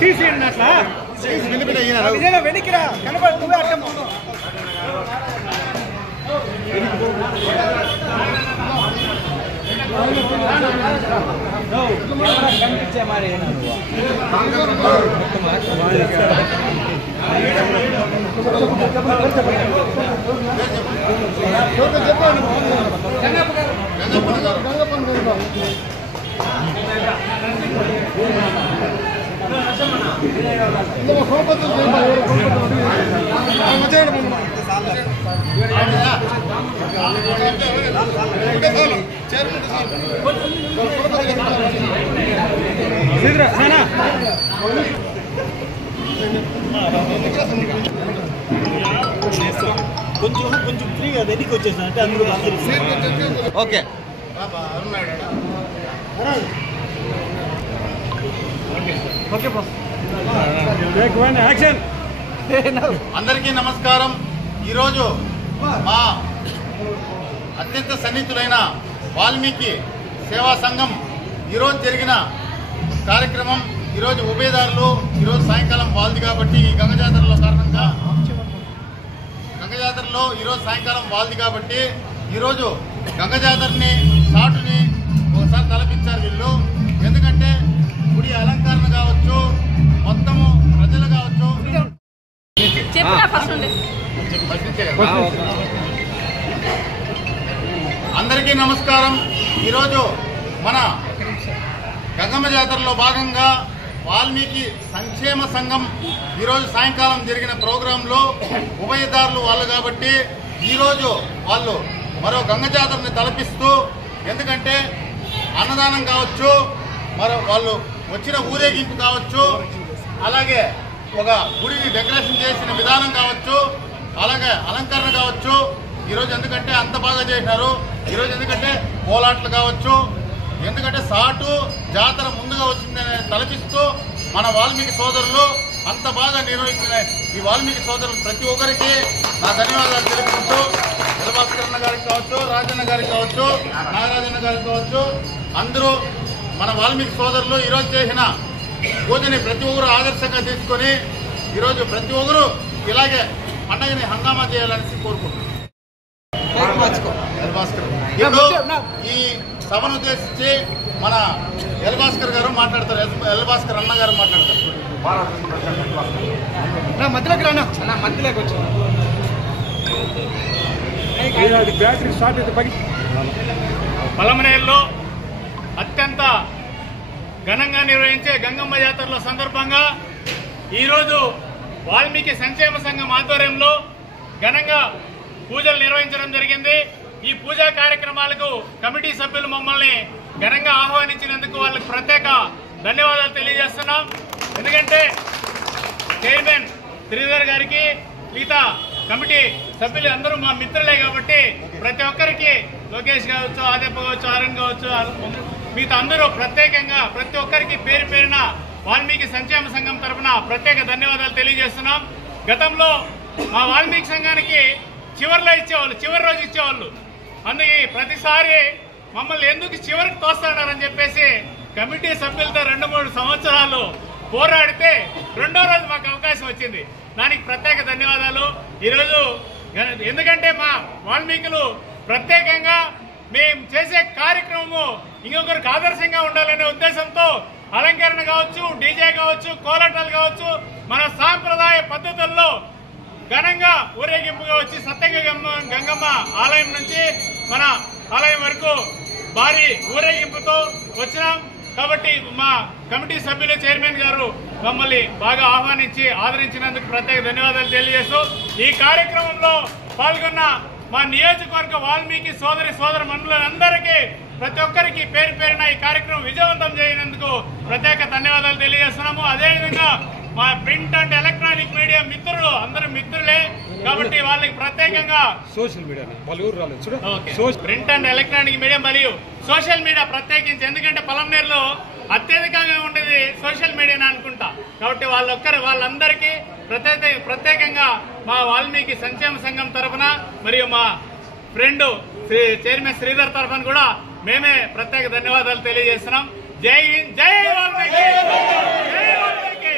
తీసేయండి అట్లా వెనక్కిరా కనపడు నువ్వే అడ్డం కనిపించే మరి కొంచెం ఫ్రీగా వెనక్కి వచ్చేసిన అంటే అందరూ ఓకే అందరికీ నమస్కారం. ఈరోజు మా అత్యంత సన్నిహితులైన వాల్మీకి సేవా సంఘం ఈరోజు జరిగిన కార్యక్రమం. ఈరోజు ఉభయదారులు ఈరోజు సాయంకాలం వాళ్ళది కాబట్టి ఈ గంగజాతరలో కారణంగా గంగజాతరలో ఈరోజు సాయంకాలం వాళ్ళది కాబట్టి ఈరోజు గంగజాతరని సాటుని ఒకసారి తలపించారు వీళ్ళు. ఎందుకంటే గుడి అలంకరణ కావచ్చు, మొత్తము ప్రజలు కావచ్చు. అందరికీ నమస్కారం. ఈరోజు మన గంగమ్మ జాతరలో భాగంగా వాల్మీకి సంక్షేమ సంఘం ఈరోజు సాయంకాలం జరిగిన ప్రోగ్రాంలో ఉభయదారులు వాళ్ళు కాబట్టి ఈరోజు వాళ్ళు మరో గంగ జాతరని తలపిస్తూ, ఎందుకంటే అన్నదానం కావచ్చు, మరో వాళ్ళు వచ్చిన ఊరేగింపు కావచ్చు, అలాగే ఒక గుడిని డెకరేషన్ చేసిన విధానం కావచ్చు, అలాగే అలంకరణ కావచ్చు. ఈరోజు ఎందుకంటే అంత బాగా చేసినారు. ఈరోజు ఎందుకంటే కోలాట్లు కావచ్చు, ఎందుకంటే సాటు జాతర ముందుగా వచ్చిందని తలపిస్తూ మన వాల్మీకి సోదరులు అంత బాగా నిర్వహించిన ఈ వాల్మీకి సోదరులు ప్రతి ఒక్కరికి నా ధన్యవాదాలు తెలుపుకుంటూ, భాస్కరన్న గారికి కావచ్చు, రాజన్న గారికి కావచ్చు, నాగరాజన్న గారికి కావచ్చు, అందరూ మన వాల్మీకి సోదరులు ఈరోజు చేసిన పూజని ప్రతి ఒక్కరు ఆదర్శంగా తీసుకొని ఈరోజు ప్రతి ఒక్కరు ఇలాగే పండగని హంగామా చేయాలని కోరుకుంటున్నాను. ఇప్పుడు ఈ సభను ఉద్దేశించి మన ఎల్ భాస్కర్ గారు మాట్లాడతారు. ఎల్ భాస్కర్ అన్న గారు మాట్లాడతారు. మధ్యలోకి రానా మధ్యలోకి వచ్చి బ్యాటరీ స్టార్ట్ అయితే పలమనేరులో అత్యంత ఘనంగా నిర్వహించే గంగమ్మ జాతరల సందర్భంగా ఈరోజు వాల్మీకి సంక్షేమ సంఘం ఆధ్వర్యంలో ఘనంగా పూజలు నిర్వహించడం జరిగింది. ఈ పూజా కార్యక్రమాలకు కమిటీ సభ్యులు మమ్మల్ని ఘనంగా ఆహ్వానించినందుకు వాళ్ళకి ప్రత్యేక ధన్యవాదాలు తెలియజేస్తున్నాం. ఎందుకంటే చైర్మన్ శ్రీధర్ గారికి, మిగతా కమిటీ సభ్యులు అందరూ మా మిత్రులే కాబట్టి ప్రతి ఒక్కరికి, లోకేష్ కావచ్చు, ఆదేప కావచ్చు, ఆర్ఎన్ కావచ్చు, మిగతా అందరూ ప్రత్యేకంగా ప్రతి ఒక్కరికి పేరు పేరున వాల్మీకి సంక్షేమ సంఘం తరఫున ప్రత్యేక ధన్యవాదాలు తెలియజేస్తున్నాం. గతంలో మా వాల్మీకి సంఘానికి చివరిలో ఇచ్చేవాళ్ళు, చివరి రోజు ఇచ్చేవాళ్ళు. అందుకే ప్రతిసారి మమ్మల్ని ఎందుకు చివరికి తోస్తున్నారని చెప్పేసి కమిటీ సభ్యులతో 2-3 సంవత్సరాలు పోరాడితే రెండో రోజు మాకు అవకాశం వచ్చింది. దానికి ప్రత్యేక ధన్యవాదాలు. ఈరోజు ఎందుకంటే మా వాల్మీకులు ప్రత్యేకంగా మేము చేసే కార్యక్రమము ఇంకొకరికి ఆదర్శంగా ఉండాలనే ఉద్దేశంతో అలంకరణ కావచ్చు, డీజే కావచ్చు, కోలాటాలు కావచ్చు, మన సాంప్రదాయ పద్ధతుల్లో ఘనంగా ఊరేగింపుగా వచ్చి గంగమ్మ ఆలయం నుంచి మన ఆలయం వరకు భారీ ఊరేగింపుతో వచ్చినాం. కాబట్టి మా కమిటీ సభ్యులు, చైర్మన్ గారు మమ్మల్ని బాగా ఆహ్వానించి ఆదరించినందుకు ప్రత్యేక ధన్యవాదాలు తెలియజేస్తూ, ఈ కార్యక్రమంలో పాల్గొన్న మా నియోజకవర్గ వాల్మీకి సోదరమణులందరికీ ప్రతి ఒక్కరికి పేరు పేరున ఈ కార్యక్రమం విజయవంతం చేయనందుకు ప్రత్యేక ధన్యవాదాలు తెలియజేస్తున్నాము. అదేవిధంగా మా ప్రింట్ అండ్ ఎలక్ట్రానిక్ మీడియా మిత్రులు అందరూ మిత్రులే కాబట్టి వాళ్ళకి ప్రత్యేకంగా social media print and electronic media మరియు సోషల్ మీడియా ప్రత్యేకించి, ఎందుకంటే పలమనేరులో అత్యధికంగా ఉండేది సోషల్ మీడియా అనుకుంటా. కాబట్టి వాళ్ళందరికీ ప్రత్యేకంగా మా వాల్మీకి సంక్షేమ సంఘం తరఫున మరియు మా ఫ్రెండ్ చైర్మన్ శ్రీధర్ తరఫున కూడా మేమే ప్రత్యేక ధన్యవాదాలు తెలియజేస్తున్నాం. జై హింద్, జై వాల్మీకి, జై వాల్మీకి,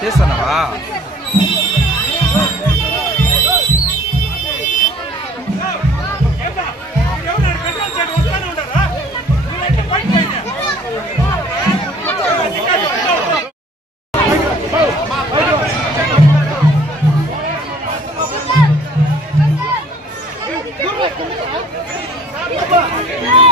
చేస్తున్నావా? Yeah.